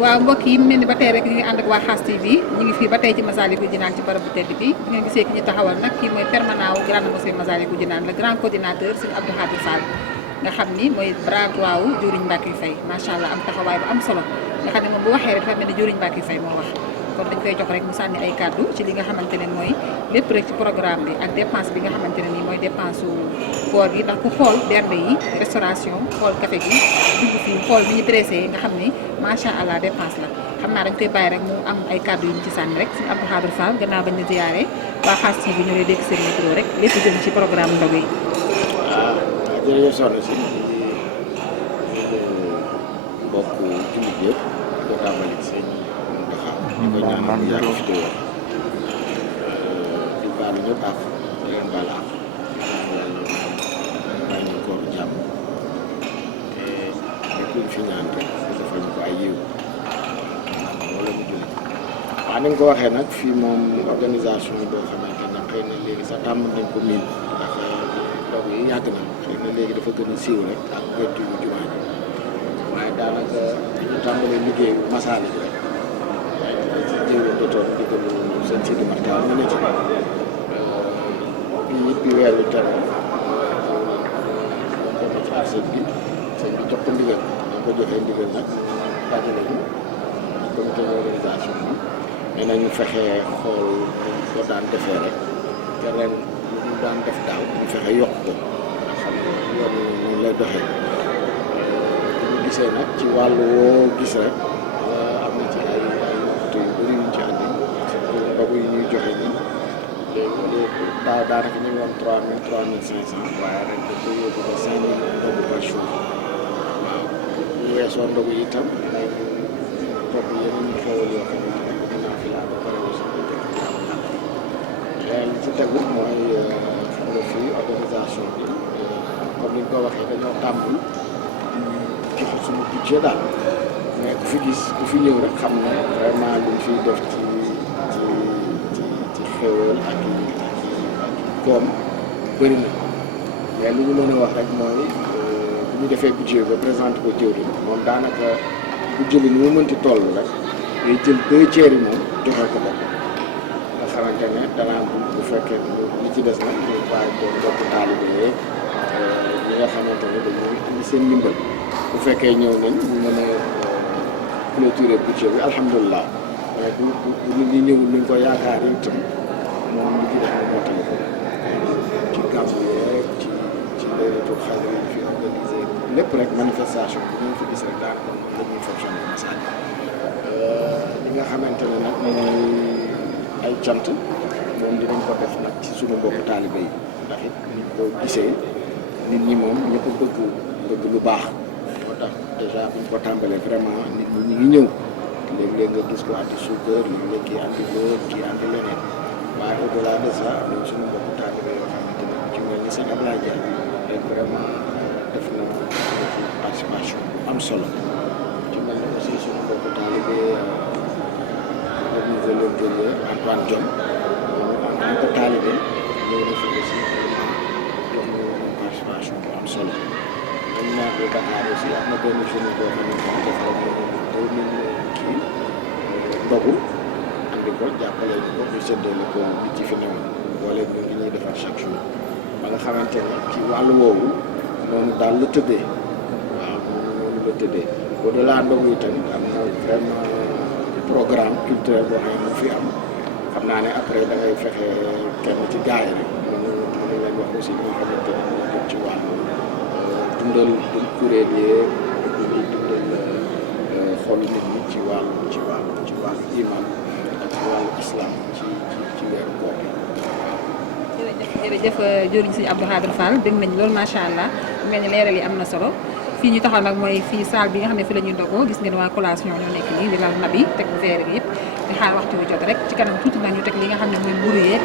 waaw mbokk yi mu mel ni ba tey rek ñu ngi ànd ak waa Khass TV ñu ngi fii ba tey ci Massalikul Jinaan ci barab bu tedd bi bu ngeen gisee ki ñu taxawal nag kii mooy permanent wu grande mosquée Massalikul Jinaan le grand coordinateur Serigne Abdou Khadre Fall nga xam ni mooy bras droit wu Diourogne Mbacké Faye macha allah am taxawaay bu am solo nga xam ne moom bu waxee rek dafa mel ni Diourogne Mbacké Faye moo wax kon dañ koy jox rek mu sànni ay kàddu ci li nga xamante ne mooy lépp rek ci programme bi ak dépense bi nga xamante ne nii mooy dépense su koor gi ndax ku xool bernde yi restauration xool café gi dugg fii xool ni ñu dressé nga xam ni macha allah dépense la xam naa dañ koy bàyyi rek mu am ay kàddu yu ñu ci sànni rek Serigne Abdou Khadre Fall gannaaw bañ la ziyaare waa Khass TV ñu lay dégg seen micro rek lépp jëm ci programme ndogu yi. waaw jërëjëf soxna si mbokk jullit yëpp di ko tàmbali seen Mountakha di ko ñaanal yàlla fi teewal di baalu ñëpp ak di leen baal ak yàlla may ñu koor jàmm te lépp luñ fi ñaan rek di defal ñu ko ay yiw wala mu jullit waaw ni nga ko waxee nag fii moom organisation boo xamante ne xëy na léegi sax tàmm nañ ko miin ndax ndogu yi yàgg na xëy na léegi dafa gën a siiw rek ak gëntu yu jumaa ji waaye daanaka ñu tàmbalee liggéey bu Masalik rek ci jëwriñ docteur ndigalu sëñ Sidi Maxtaar mu ne ci bii it bi weer wi tere doon dem ci arset bi sëñ bi jox ko ndigal dañ ko joxee ndigal nag dajale ñu comité d'organisation bi nee nañu fexe xool ko daan defee rek te ren ñu daan def daaw ñu fexe yokk ko nga xam ne yoon ñu lay doxee ñu gisee nag ci wàllu woo gis rek am na ci ay oto yu bëri yuñ ci andi surtout ndogu yi ñuy joxe nii léegi daaw daanaka ñu ngi woon 3000 3500 waaye ren dañ koy yóbbu ba 5000 ndogu par jour waaw bu weesoo ndogu yi itam dinañu topp yeneen ñu xewal yoo xamante ne bëgg naa fi laa ba pare aussi ñu def jaamu yàlla léegi li ci tegu mooy xam nga fii organisation bi comme ni nga ko waxee dañoo tàmbul di joxe suñu budget daal mais ku fi gis ku fi ñëw rek xam ne vraiment luñ fiy def ci xewal ak koom bëri na mais li ñu mën a wax rek mooy bu ñu defee budget ba présenté ko jëwriñ moom daanaka budget bi ni mu mënti toll rek day jël 2/3 yi moom joxe ko bopp nga xamante ne danaa bu fekkee li ci des nag ñu bàyyi ko mbokku taalibe yeeg ñi nga xamante ne dañuy indi seen ndimbal bu fekkee ñëw nañ ñu mën a clôturer budget bi alhamdulilah mais bu nit ñi ñëwul ni ñu ko yaakaar itam moom li ci def moom moo tax ci gàmmu yeeg ci laylatul xadr yi fi organisé lépp rek manifestation bi ñu fi gis rek daanaka moom la ñuy fonctionné Massaly li nga xamante ne nag mooy ay cant moom dinañ ko def nag ci sunu mbokku taalibe yi ndax it nit ko gisee nit ñi moom ñëpp bëgg lu baax moo tax dèjà buñ ko tàmbalee vraiment nit ñi ñu ngi ñëw léeg-léeg nga gis ko andi suukar léeg-léeg kii andi loo kii andi leneen waaye au delà de ça am na suñu mbokku taalibe yoo xamante ne ci mel ni sëñ Ablaye Diagne rek vraiment def na ci participation bu am solo ci mel ni aussi suñu mbokku taalibe ministre de l'Intérieur Antoine Diome en tant que taalibe ñëw na fi aussi jox ñu participation bu am solo même maire de Dakar aussi am na benn journée boo xamante ne def na 2000 kii ndogu andi ko jàppale ñu ko ñu séddale ko nit ci fi newoon boole ñu ngi ñuy defar chaque jour ba nga xamante ne ci wàllu woowu noonu daal la tëddee waaw noonu la tëddee au delà ndogu yi tamit am na vraiment programme culturel boo xam ne mu fi am xam naa ne après da ngay fexe kenn ci gars yi rek mën leen wax aussi li nga xamante ne ñu jëm ci wàllu dundal kuréel yeeg ñuy dundal xol nit ñi ci wàllu iman ak ci wàllu islam ci weeru koor yi. jërëjëf jëriñ Serigne Abdou Khadre Fall dégg nañ loolu macha allah mel ni leeral yi am na solo fii ñu taxaw nag mooy fii salle bi nga xam ne fi la ñuy ndogoo gis ngeen waa collation ñoo nekk nii di lal nab yi teg verre yi yëpp di xaar waxtu wi jot rek ci kanam tuuti nag ñu teg li nga xam ne mooy mburu yeeg